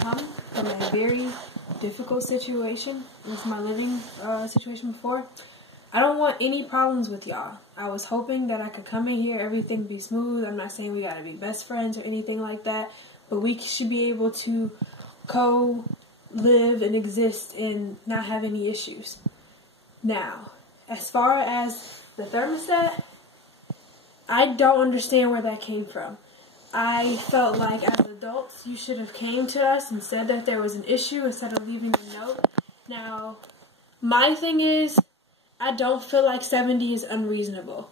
come from a very difficult situation with my living situation before. I don't want any problems with y'all. I was hoping that I could come in here, everything be smooth. I'm not saying we gotta be best friends or anything like that, but we should be able to live and exist and not have any issues. Now, as far as the thermostat, I don't understand where that came from. I felt like as adults you should have came to us and said that there was an issue instead of leaving a note. Now, my thing is, I don't feel like 70 is unreasonable.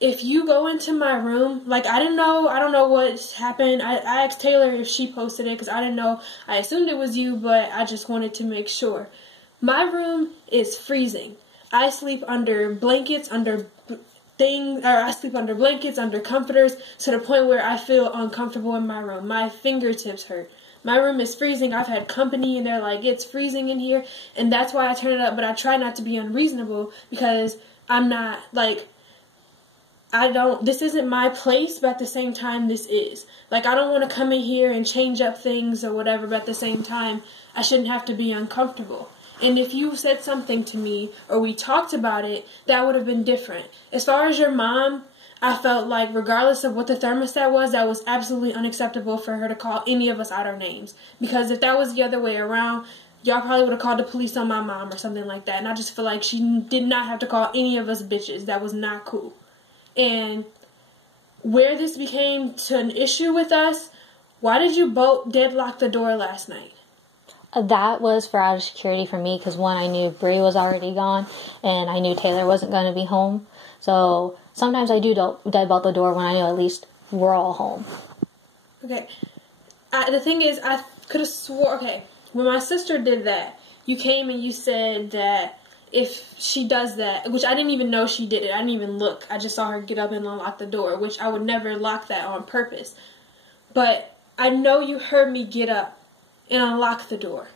If you go into my room, like I don't know what happened. I asked Taylor if she posted it because I didn't know. I assumed it was you, but I just wanted to make sure. My room is freezing. I sleep under blankets, under comforters to the point where I feel uncomfortable in my room. My fingertips hurt. My room is freezing. I've had company and they're like, it's freezing in here, and that's why I turn it up, but I try not to be unreasonable because I'm not, like, this isn't my place, but at the same time, this is. Like, I don't want to come in here and change up things or whatever, but at the same time, I shouldn't have to be uncomfortable. And if you said something to me or we talked about it, that would have been different. As far as your mom, I felt like regardless of what the thermostat was, that was absolutely unacceptable for her to call any of us out our names. Because if that was the other way around, y'all probably would have called the police on my mom or something like that. And I just feel like she did not have to call any of us bitches. That was not cool. And where this became to an issue with us, why did you both deadlock the door last night? That was for out of security for me because, one, I knew Bree was already gone and I knew Taylor wasn't going to be home. So sometimes I do deadbolt the door when I know at least we're all home. Okay. The thing is, I could have swore, okay, when my sister did that, you came and you said that if she does that, which I didn't even know she did it. I didn't even look. I just saw her get up and unlock the door, which I would never lock that on purpose. But I know you heard me get up and unlock the door.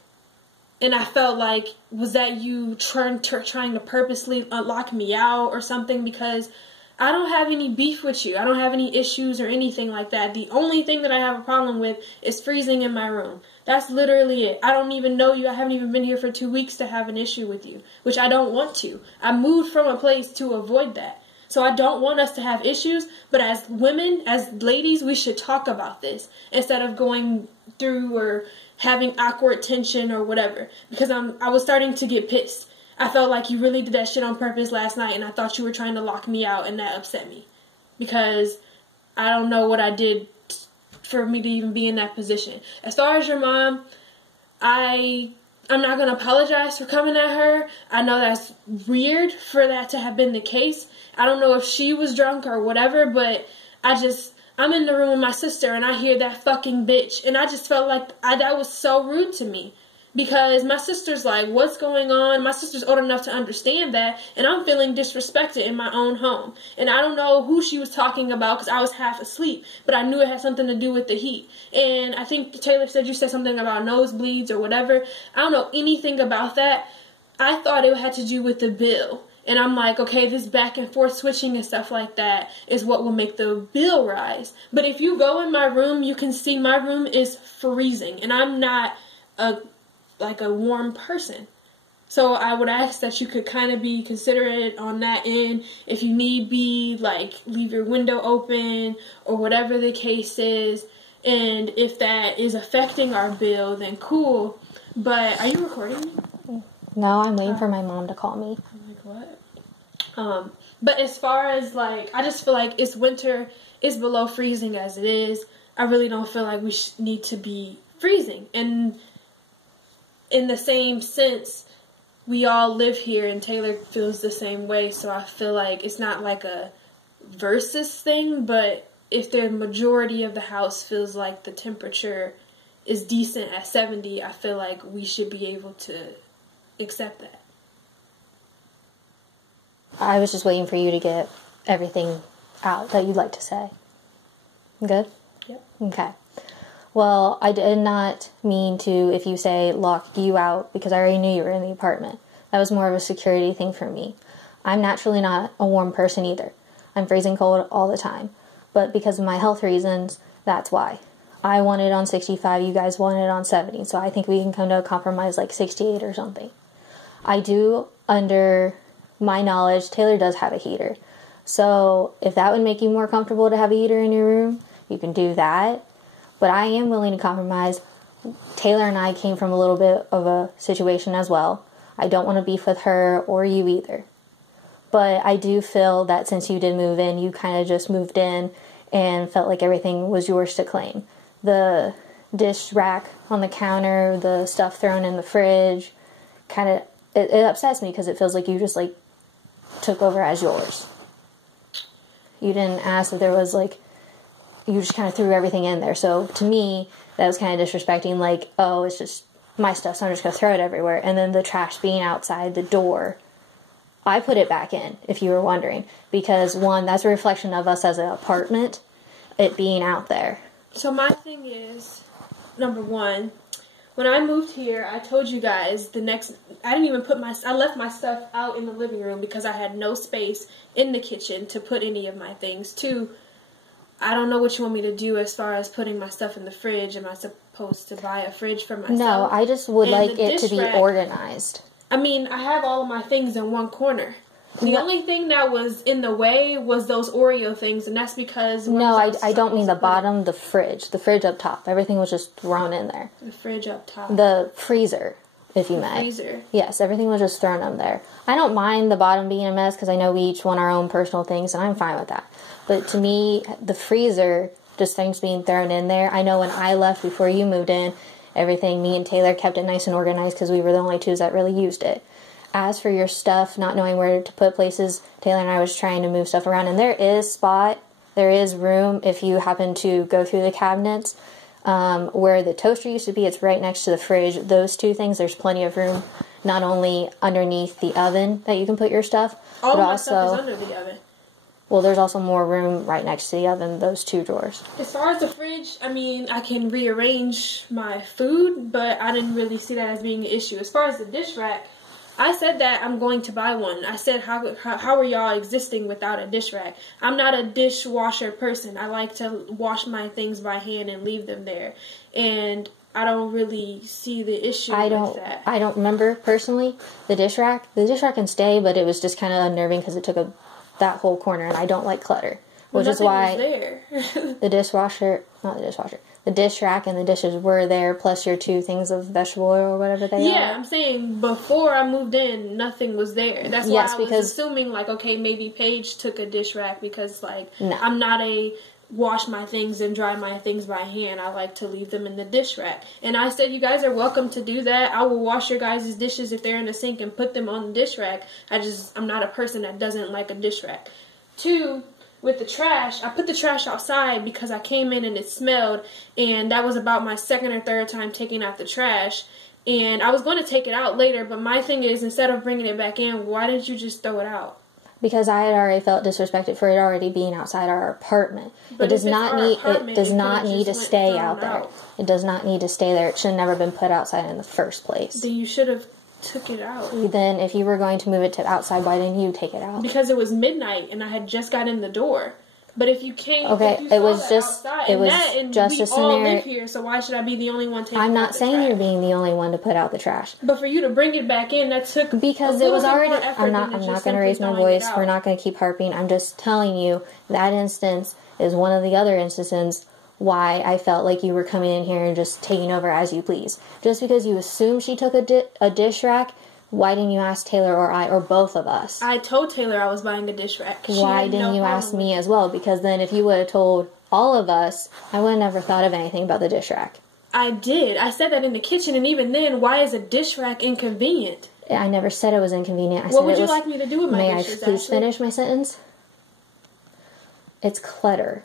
And I felt like, was that you trying to purposely lock me out or something? Because I don't have any beef with you. I don't have any issues or anything like that. The only thing that I have a problem with is freezing in my room. That's literally it. I don't even know you. I haven't even been here for 2 weeks to have an issue with you, which I don't want to. I moved from a place to avoid that. So I don't want us to have issues, but as women, as ladies, we should talk about this instead of going through or having awkward tension or whatever, because I was starting to get pissed. I felt like you really did that shit on purpose last night, and I thought you were trying to lock me out, and that upset me, because I don't know what I did for me to even be in that position. As far as your mom, I'm not going to apologize for coming at her. I know that's weird for that to have been the case. I don't know if she was drunk or whatever, but I'm in the room with my sister and I hear that fucking bitch. And I just felt like that was so rude to me. Because my sister's like, what's going on? My sister's old enough to understand that. And I'm feeling disrespected in my own home. And I don't know who she was talking about because I was half asleep. But I knew it had something to do with the heat. And I think Taylor said you said something about nosebleeds or whatever. I don't know anything about that. I thought it had to do with the bill. And I'm like, okay, this back and forth switching and stuff like that is what will make the bill rise. But if you go in my room, you can see my room is freezing. And I'm not a warm person. So I would ask that you could kind of be considerate on that end. If you need be, like, leave your window open or whatever the case is. And if that is affecting our bill, then cool. But are you recording me? No, I'm waiting for my mom to call me. I'm like, what? But as far as, like, I just feel like it's winter, it's below freezing as it is. I really don't feel like we need to be freezing. And in the same sense, we all live here and Taylor feels the same way. So I feel like it's not like a versus thing, but if the majority of the house feels like the temperature is decent at 70, I feel like we should be able to accept that. I was just waiting for you to get everything out that you'd like to say. Good? Yep. Okay. Well, I did not mean to, if you say, lock you out, because I already knew you were in the apartment. That was more of a security thing for me. I'm naturally not a warm person either. I'm freezing cold all the time. But because of my health reasons, that's why. I want it on 65, you guys want it on 70. So I think we can come to a compromise like 68 or something. I do, under my knowledge, Taylor does have a heater. So if that would make you more comfortable to have a heater in your room, you can do that. But I am willing to compromise. Taylor and I came from a little bit of a situation as well. I don't want to beef with her or you either. But I do feel that since you did move in, you kind of just moved in and felt like everything was yours to claim. The dish rack on the counter, the stuff thrown in the fridge, kind of, it upsets me because it feels like you just like took over as yours. You didn't ask if there was like, you just kind of threw everything in there. So to me, that was kind of disrespecting, like, oh, it's just my stuff, so I'm just going to throw it everywhere. And then the trash being outside the door, I put it back in, if you were wondering. Because, one, that's a reflection of us as an apartment, it being out there. So my thing is, number one, when I moved here, I told you guys I didn't even I left my stuff out in the living room because I had no space in the kitchen to put any of my things. Two, I don't know what you want me to do as far as putting my stuff in the fridge. Am I supposed to buy a fridge for myself? No, I just would like it to be organized. I mean, I have all of my things in one corner. The only thing that was in the way was those Oreo things, and that's because... No, I don't mean the bottom, the fridge. The fridge up top. Everything was just thrown in there. The fridge up top. The freezer, if you may. Freezer. Yes, everything was just thrown in there. I don't mind the bottom being a mess because I know we each want our own personal things, and I'm fine with that. But to me, the freezer, just things being thrown in there. I know when I left before you moved in, everything, me and Taylor kept it nice and organized because we were the only twos that really used it. As for your stuff, not knowing where to put places, Taylor and I was trying to move stuff around. And there is room if you happen to go through the cabinets. Where the toaster used to be, it's right next to the fridge. Those two things, there's plenty of room. Not only underneath the oven that you can put your stuff, all but of my also... stuff is under the oven. Well, there's also more room right next to the oven, those two drawers. As far as the fridge, I mean, I can rearrange my food, but I didn't really see that as being an issue. As far as the dish rack, I said that I'm going to buy one. I said, how are y'all existing without a dish rack? I'm not a dishwasher person. I like to wash my things by hand and leave them there. And I don't really see the issue with that. I don't remember, personally, the dish rack. The dish rack can stay, but it was just kind of unnerving because it took that whole corner, and I don't like clutter. Which is why the dish rack and the dishes were there, plus your two things of vegetable oil or whatever they are. Yeah, I'm saying before I moved in, nothing was there. That's why I was assuming, like, okay, maybe Paige took a dish rack because, like, no. I'm not a wash my things and dry my things by hand. I like to leave them in the dish rack. And I said, you guys are welcome to do that. I will wash your guys' dishes if they're in the sink and put them on the dish rack. I'm not a person that doesn't like a dish rack. Two, with the trash, I put the trash outside because I came in and it smelled, and that was about my second or third time taking out the trash. And I was going to take it out later, but my thing is, instead of bringing it back in, why didn't you just throw it out? Because I had already felt disrespected for it already being outside our apartment. But it does not need to stay out there. It does not need to stay there. It should have never been put outside in the first place. Then you should have took it out. Then if you were going to move it to outside, why didn't you take it out? Because it was midnight and I had just got in the door. But if you came, okay, it was just a scenario. All live here, so why should I be the only one taking? I'm not saying you're being the only one to put out the trash. But for you to bring it back in, that took because it was already. I'm not going to raise my voice. We're not going to keep harping. I'm just telling you that instance is one of the other instances why I felt like you were coming in here and just taking over as you please. Just because you assume she took a dish rack. Why didn't you ask Taylor or I or both of us? I told Taylor I was buying a dish rack. Why didn't you ask me as well? Because then if you would have told all of us, I would have never thought of anything about the dish rack. I did. I said that in the kitchen, and even then, why is a dish rack inconvenient? I never said it was inconvenient. What would you like me to do with my dishes? May I please finish my sentence? It's clutter.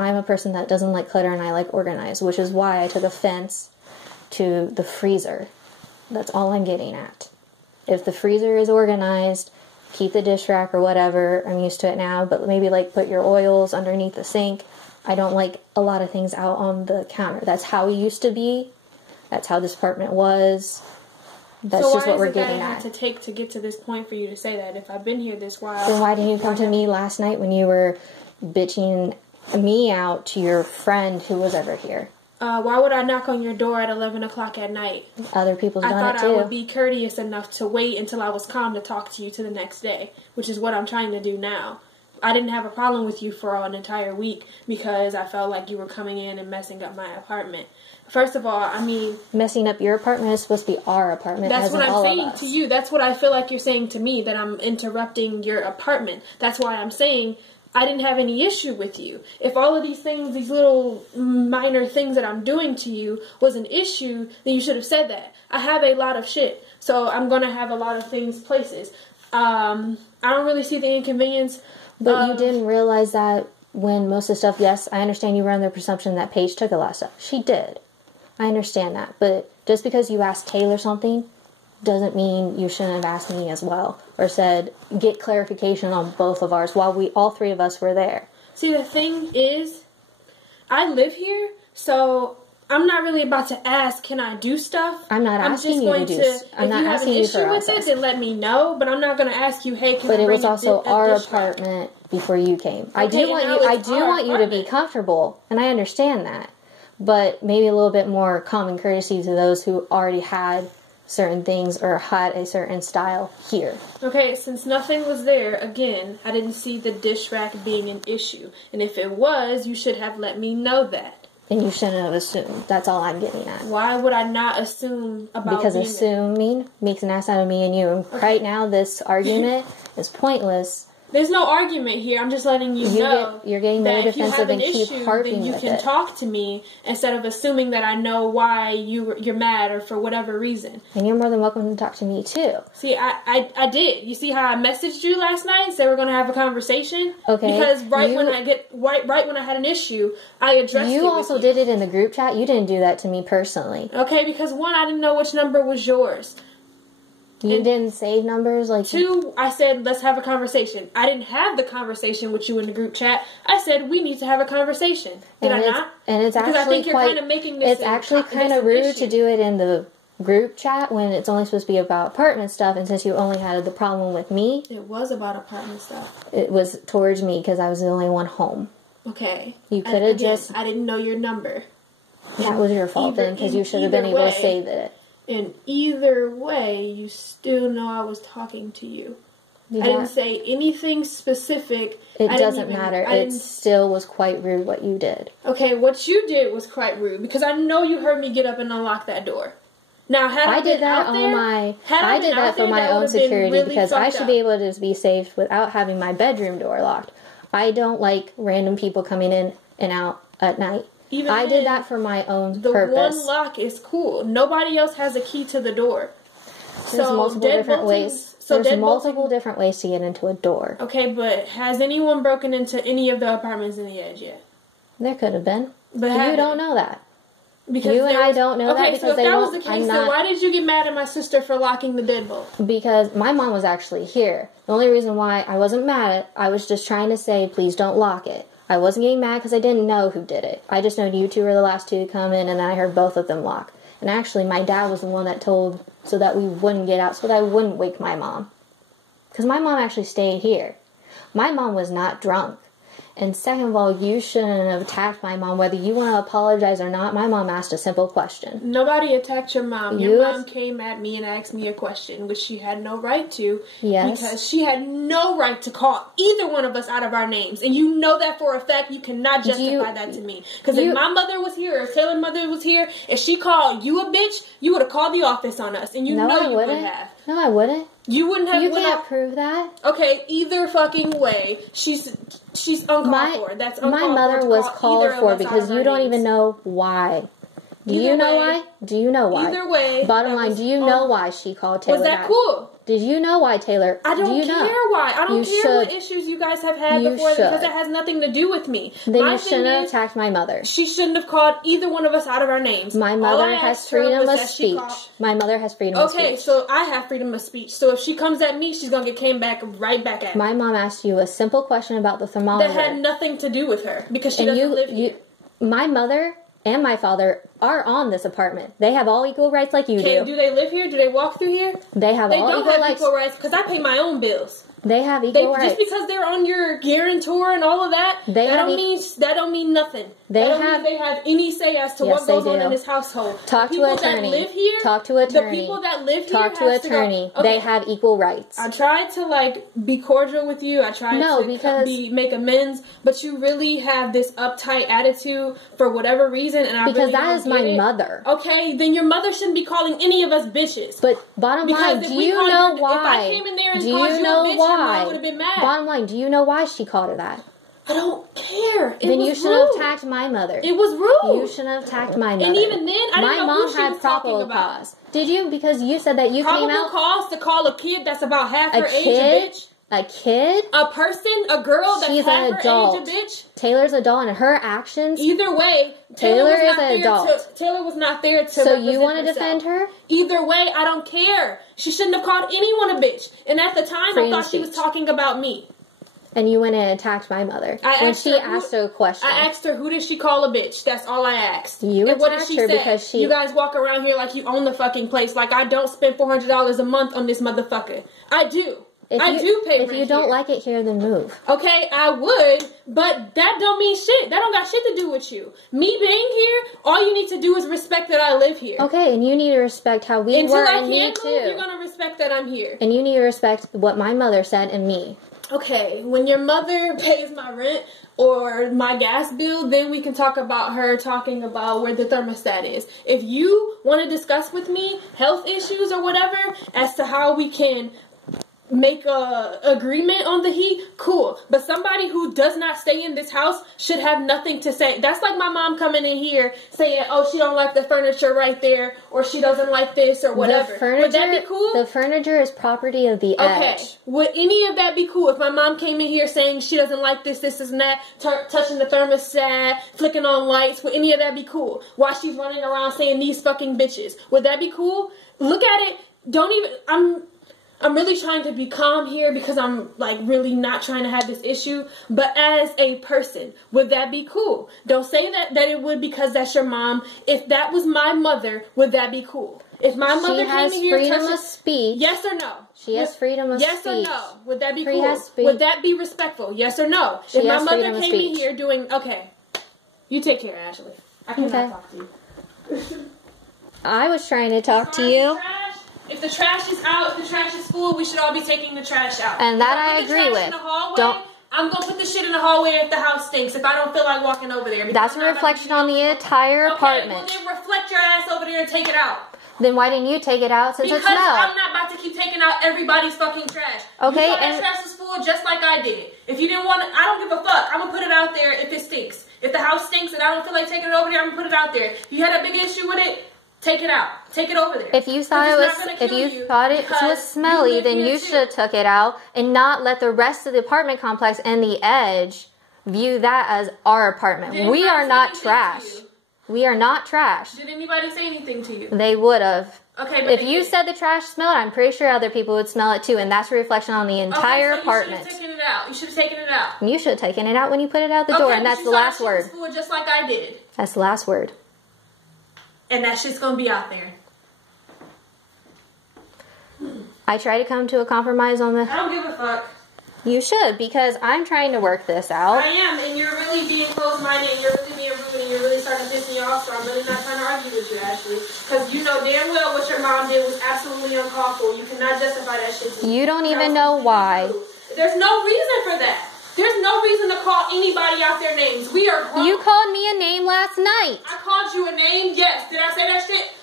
I'm a person that doesn't like clutter and I like organized, which is why I took offense to the freezer. That's all I'm getting at. If the freezer is organized, keep the dish rack or whatever. I'm used to it now, but maybe like put your oils underneath the sink. I don't like a lot of things out on the counter. That's how it used to be. That's how this apartment was. That's just what we're getting at. So why does it take to get to this point for you to say that? If I've been here this while... Then why didn't you come to me last night when you were bitching me out to your friend who was ever here? Why would I knock on your door at 11 o'clock at night? Other people's done it too. I thought I would be courteous enough to wait until I was calm to talk to you to the next day, which is what I'm trying to do now. I didn't have a problem with you for an entire week because I felt like you were coming in and messing up my apartment. First of all, I mean... Messing up your apartment is supposed to be our apartment. That's what I'm saying to you. That's what I feel like you're saying to me, that I'm interrupting your apartment. That's why I'm saying... I didn't have any issue with you. If all of these things, these little minor things that I'm doing to you was an issue, then you should have said that. I have a lot of shit, so I'm going to have a lot of things places. I don't really see the inconvenience. But you didn't realize that when most of the stuff, yes, I understand you were under the presumption that Paige took a lot of stuff. She did. I understand that. But just because you asked Taylor something doesn't mean you shouldn't have asked me as well, or said get clarification on both of ours while all three of us were there. See, the thing is, I live here, so I'm not really about to ask, can I do stuff? I'm not asking you to do. I'm not asking you for access. If you have an issue with it, then let me know. But I'm not going to ask you, hey, can I bring But it was also our dish apartment before you came. Okay, I do want you to be comfortable, and I understand that. But maybe a little bit more common courtesy to those who already had certain things or had a certain style here. Okay, since nothing was there, again, I didn't see the dish rack being an issue. And if it was, you should have let me know that. And you shouldn't have assumed. That's all I'm getting at. Why would I not assume about Because assuming makes an ass out of me and you. Okay. Right now, this argument is pointless. There's no argument here. I'm just letting you know you're getting very defensive and keep harping then with you can talk to me instead of assuming that I know why you're mad or for whatever reason. And you're more than welcome to talk to me too. See, I did. You see how I messaged you last night and said we're going to have a conversation? Okay. Because right when I had an issue, I addressed it. You also did it in the group chat. You didn't do that to me personally. Okay, because one, I didn't know which number was yours. You didn't save numbers? Like two, I said, let's have a conversation. I didn't have the conversation with you in the group chat. I said, we need to have a conversation. Did I not? And it's because actually I think you're kind of making this. It's actually kind of rude to do it in the group chat when it's only supposed to be about apartment stuff. And since you only had the problem with me. It was about apartment stuff. It was towards me because I was the only one home. Okay. You could have just. I didn't know your number. That was your fault then because you should have been able to save it. In either way, you still know I was talking to you. I didn't say anything specific. It doesn't matter. It still was quite rude what you did. Okay, what you did was quite rude because I know you heard me get up and unlock that door. Now, had I did that I did that for my own security because I should be able to be safe without having my bedroom door locked. I don't like random people coming in and out at night. I did that for my own purpose. The one lock is cool. Nobody else has a key to the door. There's multiple different ways. There's multiple different ways to get into a door. Okay, but has anyone broken into any of the apartments in the edge yet? There could have been. But you don't know that. Because you and I don't know that so because if that was the case, then why did you get mad at my sister for locking the deadbolt? Because my mom was actually here. The only reason why I wasn't mad, I was just trying to say, please don't lock it. I wasn't getting mad because I didn't know who did it. I just know you two were the last two to come in, and then I heard both of them lock. And actually, my dad was the one that told so that we wouldn't get out, so that I wouldn't wake my mom. Because my mom actually stayed here. My mom was not drunk. And second of all, you shouldn't have attacked my mom. Whether you want to apologize or not, my mom asked a simple question. Nobody attacked your mom. Your mom came at me and asked me a question, which she had no right to. Yes. Because she had no right to call either one of us out of our names. And you know that for a fact. You cannot justify that to me. Because if my mother was here, or if Taylor's mother was here, if she called you a bitch, you would have called the office on us. And you know you would have. No, I wouldn't. You wouldn't have. You can't prove that. Okay, either fucking way, she's uncalled for. That's uncalled for. My mother was called for because you don't even know why. Do you know why? Do you know why? Either way. Bottom line, do you know why she called Taylor? Was that cool? Did you know why, Taylor? I don't care why. I don't care what issues you guys have had before because it has nothing to do with me. Then you shouldn't have attacked my mother. She shouldn't have called either one of us out of our names. My mother has freedom of speech. My mother has freedom of speech. Okay, so I have freedom of speech. So if she comes at me, she's going to get right back at me. My mom asked you a simple question about the thermometer. That had nothing to do with her because she doesn't live here. My mother and my father are on this apartment. They have all equal rights like you do. Do they live here? Do they walk through here? They have all equal rights. They don't have equal rights because I pay my own bills. They have equal rights. Just because they're on your guarantor and all of that, that don't mean nothing. They have any say as to what goes on in this household. Talk to an attorney. Talk to an attorney. The people that live here. Talk to an attorney. They have equal rights. I tried to be cordial with you. I tried to make amends, but you really have this uptight attitude for whatever reason, and because that is my mother. Okay, then your mother shouldn't be calling any of us bitches. But bottom line, do you know why? If I came in there and called you a bitch, your mom would have been mad. Bottom line, do you know why she called her that? I don't care. Then you shouldn't have attacked my mother. It was rude. You shouldn't have attacked my mother. And even then, I didn't know who she was talking about. My mom had probable cause. Did you? Because you said that you came out. Probable cause to call a kid that's about half her age a bitch. A kid? A person? A girl that's She's half an her adult. age a bitch? Taylor's adult, and her actions. Either way, Taylor is an adult. Taylor was not there to. So you want to defend her? Either way, I don't care. She shouldn't have called anyone a bitch. And at the time, I thought she was talking about me. And you went and attacked my mother when she asked her a question. I asked her, who did she call a bitch? That's all I asked. You attacked her because she... You guys walk around here like you own the fucking place. Like I don't spend $400 a month on this motherfucker. I do. I do pay rent. If you don't like it here, then move. Okay, I would, but that don't mean shit. That don't got shit to do with you. Me being here, all you need to do is respect that I live here. Okay, and you need to respect how we were and me too. You're gonna respect that I'm here. And you need to respect what my mother said and me. Okay, when your mother pays my rent or my gas bill, then we can talk about her talking about where the thermostat is. If you want to discuss with me health issues or whatever as to how we can make a agreement on the heat, cool. But somebody who does not stay in this house should have nothing to say. That's like my mom coming in here saying, oh, she don't like the furniture right there, or she doesn't like this, or whatever. Would that be cool? The furniture is property of the edge. Okay. Would any of that be cool if my mom came in here saying she doesn't like this and that, touching the thermostat, flicking on lights? Would any of that be cool? While she's running around saying these fucking bitches. Would that be cool? Look at it. Don't even... I'm really trying to be calm here because I'm really not trying to have this issue. But as a person, would that be cool? Don't say that it would because that's your mom. If that was my mother, would that be cool? If my mother came in here, she has freedom of speech. Yes or no? She has freedom of speech. Yes or no? Would that be cool? Would that be respectful? Yes or no? If my mother came in here doing you take care, Ashley. I cannot talk to you. I was trying to talk to you. If the trash is out, if the trash is full, we should all be taking the trash out. And that I agree with. I'm going to put the shit in the hallway if the house stinks, if I don't feel like walking over there. That's a reflection on the entire apartment. Okay, well then reflect your ass over there and take it out. Then why didn't you take it out since it smelled? Because I'm not about to keep taking out everybody's fucking trash. Okay, you thought that trash was full just like I did. If you didn't want it, I don't give a fuck. I'm going to put it out there if it stinks. If the house stinks and I don't feel like taking it over there, I'm going to put it out there. If you had a big issue with it, take it out. Take it over there. If you thought it was smelly, then you should have took it out and not let the rest of the apartment complex and the edge view that as our apartment. We are not trash. We are not trash. Did anybody say anything to you? They would have. Okay, but if you said the trash smelled, I'm pretty sure other people would smell it too, and that's a reflection on the entire apartment. You should have taken it out. You should have taken it out. You should have taken it out when you put it out the door, and that's the last word. Full just like I did. That's the last word. And that shit's gonna be out there. I try to come to a compromise on the... I don't give a fuck. You should, because I'm trying to work this out. I am, and you're really being closed-minded, and you're really being rude, and you're really starting to piss me off, so I'm really not trying to argue with you, Ashley. Because you know damn well what your mom did was absolutely uncalled for. You cannot justify that shit to me. You don't even know why. There's no reason for that. There's no reason to call anybody out their names. We are grown. You called me a name last night. I called you a name? Yes. Did I say that shit?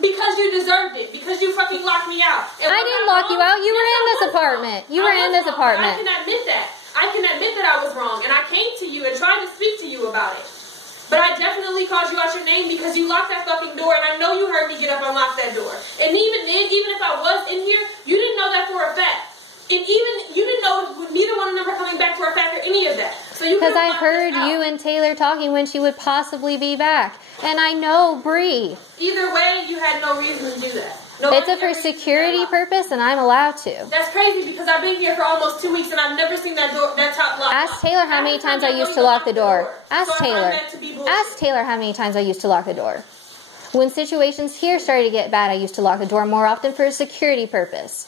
Because you deserved it. Because you fucking locked me out. I didn't lock you out. You were in this apartment. You were in this apartment. I can admit that. I can admit that I was wrong. And I came to you and tried to speak to you about it. But I definitely called you out your name because you locked that fucking door. And I know you heard me get up and lock that door. And even then, even if I was in here, you didn't know that for a fact. And even, you didn't know neither one of them were coming back for a fact or any of that. So you because I heard you and Taylor talking when she would possibly be back. And I know Bree. Either way, you had no reason to do that. It's for security purpose, and I'm allowed to. That's crazy because I've been here for almost 2 weeks, and I've never seen that door, that top lock. Ask Taylor how many times I used to lock the door. Ask Taylor. Ask Taylor how many times I used to lock the door. When situations here started to get bad, I used to lock the door more often for a security purpose.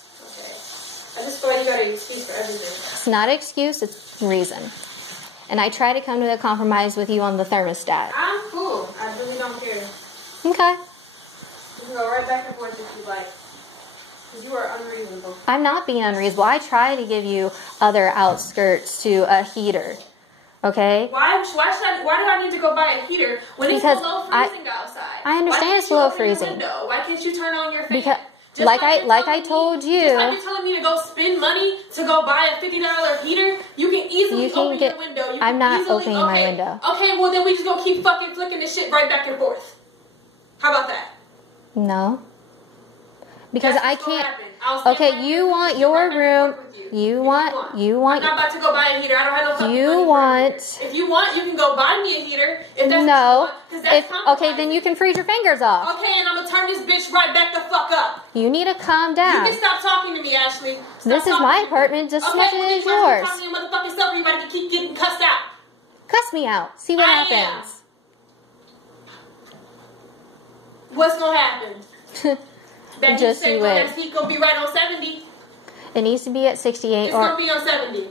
I just feel like you got an excuse for everything. It's not an excuse, it's reason. And I try to come to a compromise with you on the thermostat. I'm cool. I really don't care. Okay. You can go right back and forth if you like. Because you are unreasonable. I'm not being unreasonable. I try to give you other outskirts to a heater. Okay? Why do I need to go buy a heater when it's below freezing outside? I understand it's below freezing. Why can't you turn on your fan? Because like I told you. Just like you're telling me to go spend money to go buy a $50 heater, you can easily open your window. I'm not opening my window. Okay, well then we just gonna keep fucking flicking this shit right back and forth. How about that? No. Because I can't. Okay, you want your room. You want. I'm not about to go buy a heater. I don't have no fucking You money want. If you want, you can go buy me a heater. If that's No. what you want, Okay, then you can freeze your fingers off. Okay, and I'm gonna turn this bitch right back the fuck up. You need to calm down. You can stop talking to me, Ashley. This is my apartment just as much as it is yours. Talking to your motherfucking self, you better keep getting cussed out. Cuss me out. See what happens. What's gonna happen? Just you wait. That heat gonna be right on 70. It needs to be at 68 It's gonna be on 70.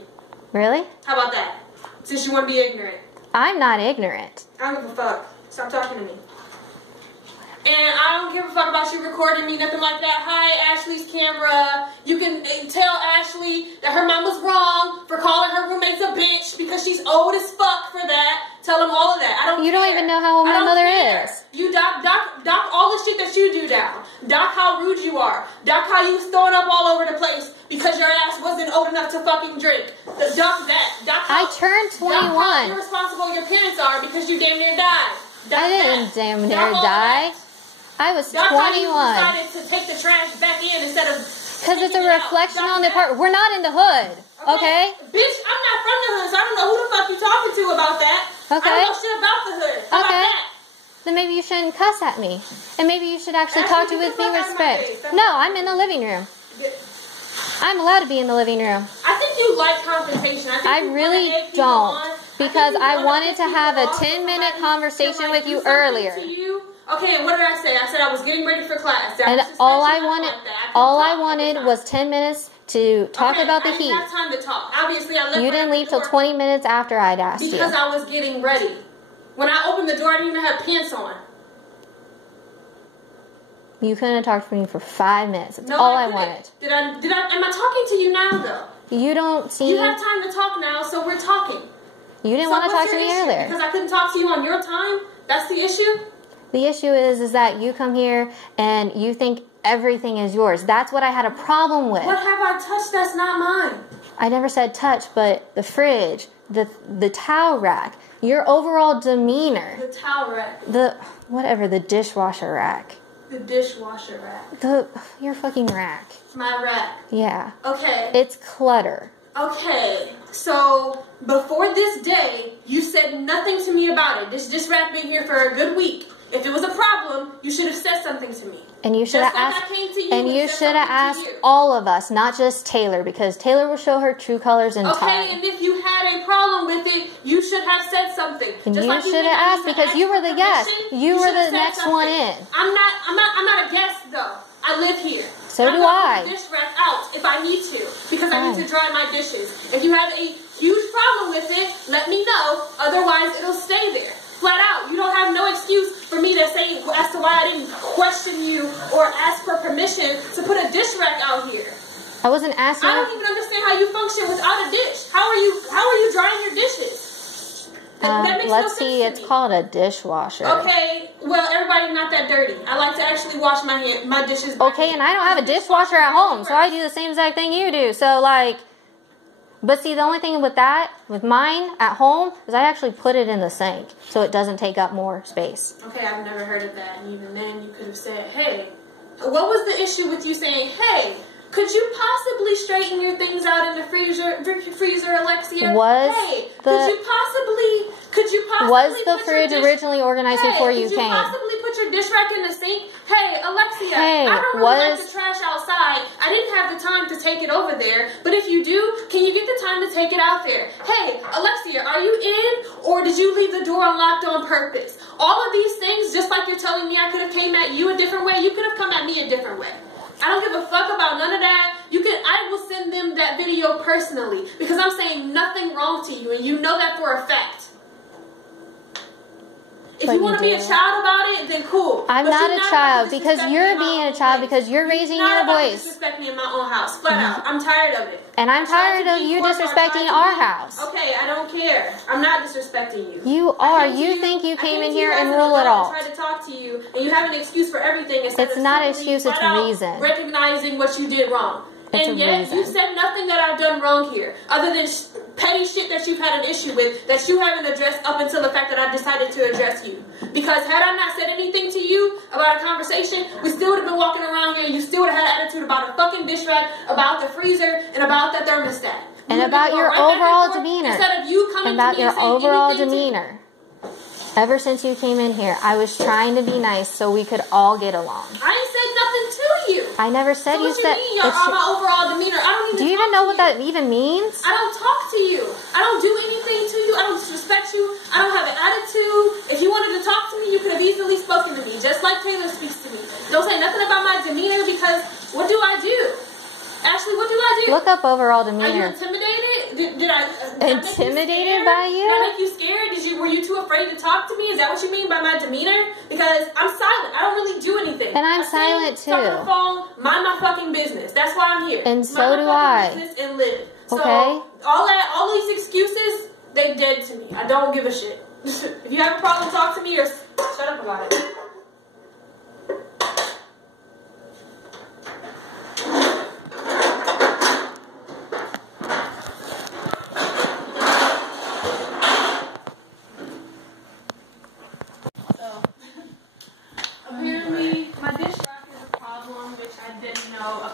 Really? How about that? Since you want to be ignorant. I'm not ignorant. I don't give a fuck. Stop talking to me. And I don't give a fuck about you recording me, nothing like that. Hi, Ashley's camera. You can tell Ashley that her mom was wrong for calling her roommates a bitch because she's old as fuck for that. Tell them all of that. You don't even know how old my mother is. You dock all the shit that you do down. Dock how rude you are. Dock how you was throwing up all over the place because your ass wasn't old enough to fucking drink. Dock that. Dock how, I turned 21. Dock how irresponsible your parents are because you damn near died. I didn't damn near die. I was 21. How you decided to take the trash back in instead of... Because it's a reflection on the apartment. We're not in the hood. Okay? Bitch, I'm not from the hood, so I don't know who the fuck you talking to about that. Okay. I don't know shit about the hood. How about that? Then maybe you shouldn't cuss at me. And maybe you should actually talk to me with respect. No, I'm in the living room. I'm allowed to be in the living room. I think you like confrontation. I really don't. Because I wanted to have a 10-minute conversation with you earlier. Okay, and what did I say? I said I was getting ready for class. And all I wanted was 10 minutes to talk about the heat. I didn't have time to talk. Obviously, I left. You didn't leave till 20 minutes after I'd asked you. Because I was getting ready. When I opened the door, I didn't even have pants on. You couldn't have talked to me for 5 minutes. That's all I wanted. Am I talking to you now, though? You don't seem... You have time to talk now, so we're talking. You didn't want to talk to me earlier. Because I couldn't talk to you on your time? That's the issue? The issue is that you come here and you think everything is yours. That's what I had a problem with. What have I touched that's not mine? I never said touch, but the fridge, the towel rack, your overall demeanor. The towel rack. The dishwasher rack. The dishwasher rack. Your fucking rack. My rack. Yeah. Okay. It's clutter. Okay. So, before this day, you said nothing to me about it. This rack been here for a good week. If it was a problem, you should have said something to me. And you should have asked. And you should have asked all of us, not just Taylor, because Taylor will show her true colors in time. Okay, and if you had a problem with it, you should have said something. And you should have asked because you were the guest. You were the next one in. I'm not a guest though. I live here. So do I. Dish rack out if I need to because I need to dry my dishes. If you have a huge problem with it, let me know. Otherwise, it'll stay there. Flat out. You don't have no excuse for me to say as to why I didn't question you or ask for permission to put a dish rack out here. I wasn't asking. I don't even understand how you function without a dish. How are you drying your dishes? That makes no sense to me. It's called a dishwasher. Okay, well everybody's not that dirty. I like to actually wash my dishes. Okay, and I don't have a dishwasher at home, so I do the same exact thing you do. So like. But see, the only thing with mine at home, is I actually put it in the sink, so it doesn't take up more space. Okay, I've never heard of that, and even then you could have said, hey, what was the issue with you saying, hey, could you possibly straighten your things out in the freezer, Alexia? Could you possibly was the fridge originally organized before you came? Could you possibly put your dish rack in the sink? Hey, Alexia, I don't really like the trash outside. I didn't have the time to take it over there, but if you do, can you get the time to take it out there? Hey, Alexia, are you in, or did you leave the door unlocked on purpose? All of these things, just like you're telling me I could have came at you a different way, you could have come at me a different way. I don't give a fuck about none of that. I will send them that video personally because I'm saying nothing wrong to you and you know that for a fact. If you want to be a child about it, then cool. I'm not a child because you're being a child because you're raising your voice. Disrespect me in my own house, flat out. I'm tired of it. And I'm tired of you disrespecting our house. Okay, I don't care. I'm not disrespecting you. You are. You think you came in here and rule it all. I tried to talk to you, and you have an excuse for everything. It's not an excuse. It's reason. Recognizing what you did wrong. And yet, you said nothing that I've done wrong here, other than petty shit that you've had an issue with that you haven't addressed up until the fact that I decided to address you. Because had I not said anything to you about a conversation, we still would have been walking around here and you still would have had an attitude about a fucking dish rack, about the freezer, and about the thermostat. And about your overall demeanor. Instead of you coming about to me your and saying overall anything demeanor. Ever since you came in here, I was trying to be nice so we could all get along. I ain't said nothing to you. I never said So you what said. you mean, my overall demeanor? I don't even. Do you even know what that even means? I don't talk to you. I don't do anything to you. I don't disrespect you. I don't have an attitude. If you wanted to talk to me, you could have easily spoken to me, just like Taylor speaks to me. Don't say nothing about my demeanor because what do I do? Ashley, what do I do? Look up overall Are you demeanor. intimidated? Did I Intimidated by you? Did I make you scared? Were you too afraid to talk to me? Is that what you mean by my demeanor? Because I'm silent. I don't really do anything. And I'm silent too. Talk on the phone, mind my fucking business. That's why I'm here. And so do I. Business and live. So Okay. all these excuses, they dead to me. I don't give a shit. If you have a problem, talk to me or shut up about it.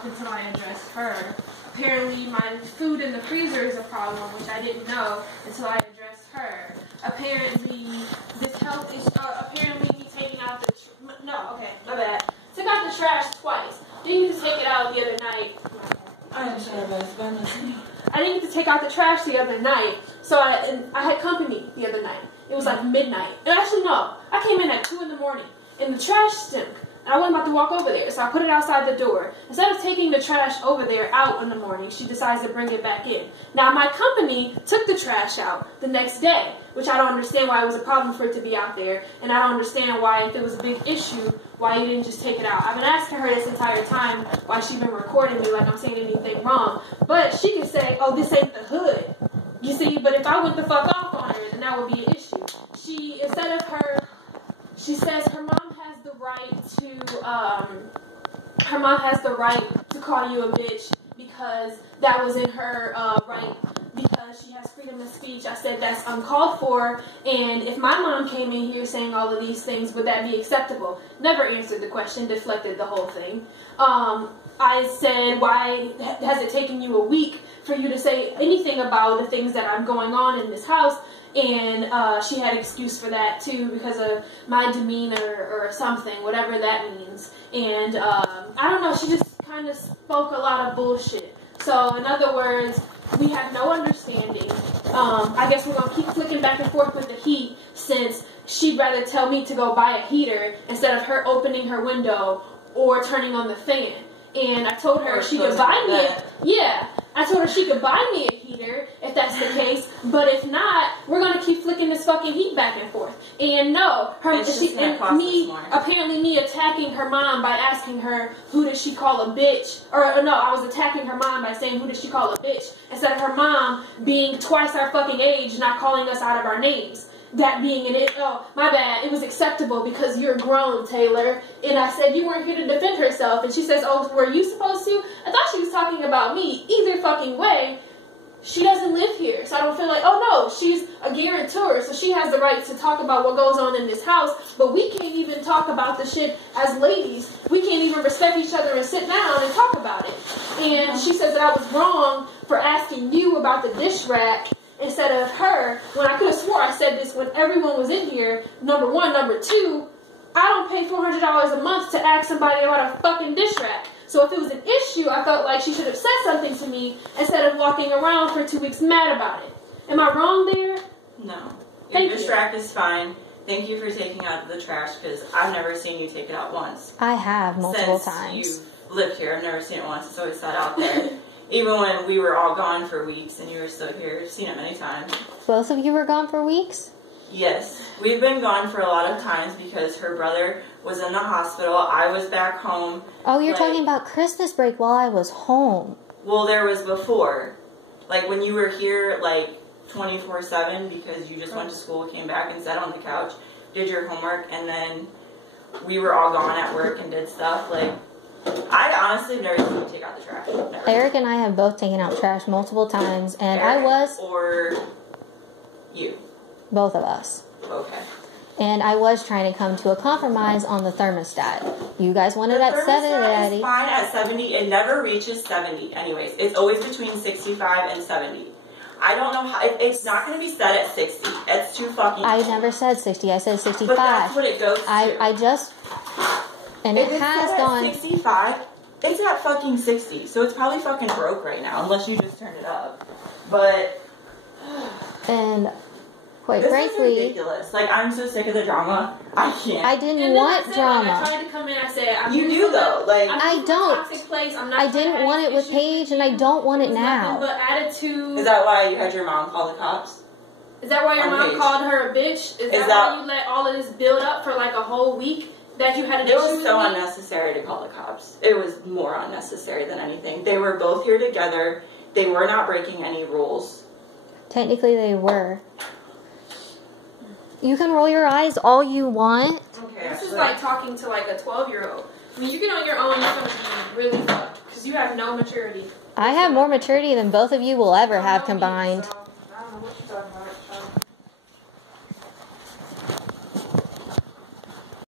Until I addressed her. Apparently my food in the freezer is a problem, which I didn't know until I addressed her. Apparently this health issue, apparently me taking out the, my bad. Took out the trash twice. Didn't get to take it out the other night. I didn't get to take out the trash the other night, so I had company the other night. It was like midnight. And actually no, I came in at 2 in the morning and the trash stunk. And I wasn't about to walk over there, so I put it outside the door. Instead of taking the trash over there out in the morning, she decides to bring it back in. Now, my company took the trash out the next day, which I don't understand why it was a problem for it to be out there, and I don't understand why, if it was a big issue, why you didn't just take it out. I've been asking her this entire time why she's been recording me like I'm saying anything wrong, but she can say, oh, this ain't the hood. You see, but if I went the fuck off on her, then that would be an issue. She says her mom has the right to call you a bitch because that was in her right, because she has freedom of speech. I said that's uncalled for, and if my mom came in here saying all of these things, would that be acceptable? Never answered the question, deflected the whole thing. I said, why has it taken you a week for you to say anything about the things that are going on in this house? And she had excuse for that too because of my demeanor or something, whatever that means. And I don't know, she just kind of spoke a lot of bullshit. So in other words, we have no understanding. I guess we're going to keep flicking back and forth with the heat since she'd rather tell me to go buy a heater instead of her opening her window or turning on the fan. And I told her she could buy me it. Yeah. I told her she could buy me a heater if that's the case, but if not, we're gonna keep flicking this fucking heat back and forth. And no, apparently me attacking her mom by asking her who does she call a bitch, or no, I was attacking her mom by saying who does she call a bitch instead of her mom being twice our fucking age, not calling us out of our names. That being my bad, it was acceptable because you're grown, Taylor. And I said, you weren't here to defend herself. And she says, oh, were you supposed to? I thought she was talking about me. Either fucking way, she doesn't live here. So I don't feel like, oh no, she's a guarantor. So she has the right to talk about what goes on in this house. But we can't even talk about the shit as ladies. We can't even respect each other and sit down and talk about it. And she says that I was wrong for asking you about the dish rack instead of her, when I could have swore I said this when everyone was in here, number one. Number two, I don't pay $400 a month to ask somebody about a fucking dish rack. So if it was an issue, I felt like she should have said something to me instead of walking around for 2 weeks mad about it. Am I wrong there? No. Your dish rack is fine. thank you for taking out the trash, because I've never seen you take it out once. I have multiple Since times. you've lived here, I've never seen it once. It's always sat out there. Even when we were all gone for weeks and you were still here, I've seen it many times. Both of you were gone for weeks? Yes, we've been gone for a lot of times because her brother was in the hospital. I was back home. Oh, you're talking about Christmas break while I was home. Well, there was before. Like when you were here, like 24/7, because you just went to school, came back and sat on the couch, did your homework, and then we were all gone at work and did stuff. Like, I honestly never seen you take out the trash. Never. Eric and I have both taken out trash multiple times, and Eric I was... Or you. Both of us. Okay. And I was trying to come to a compromise on the thermostat. You guys wanted at 70. The thermostat is fine at 70. It never reaches 70 anyways. It's always between 65 and 70. I don't know how... It's not going to be set at 60. It's too fucking... I never said 60. I said 65. But that's what it goes to. I just... And if it has set gone... At 65, it's at fucking 60. So it's probably fucking broke right now, unless you just turn it up. But... And... Quite this frankly, is ridiculous. Like, I'm so sick of the drama. I can't. I didn't want drama. I tried to come in. I said, you do though. Like, I don't. Toxic place. I'm not I didn't want it with Paige, and I don't want it now. But attitude. is that why you had your mom call the cops? Is that why your On mom Paige? called her a bitch? Is that why you let all of this build up for like a whole week? That you had an It issue was with so me? unnecessary to call the cops. It was more unnecessary than anything. They were both here together. They were not breaking any rules. Technically, they were. You can roll your eyes all you want. Okay, This is like talking to like a 12-year-old. I mean, you get on your own, you're going to be really fucked because you have no maturity. I have more maturity than both of you will ever have combined.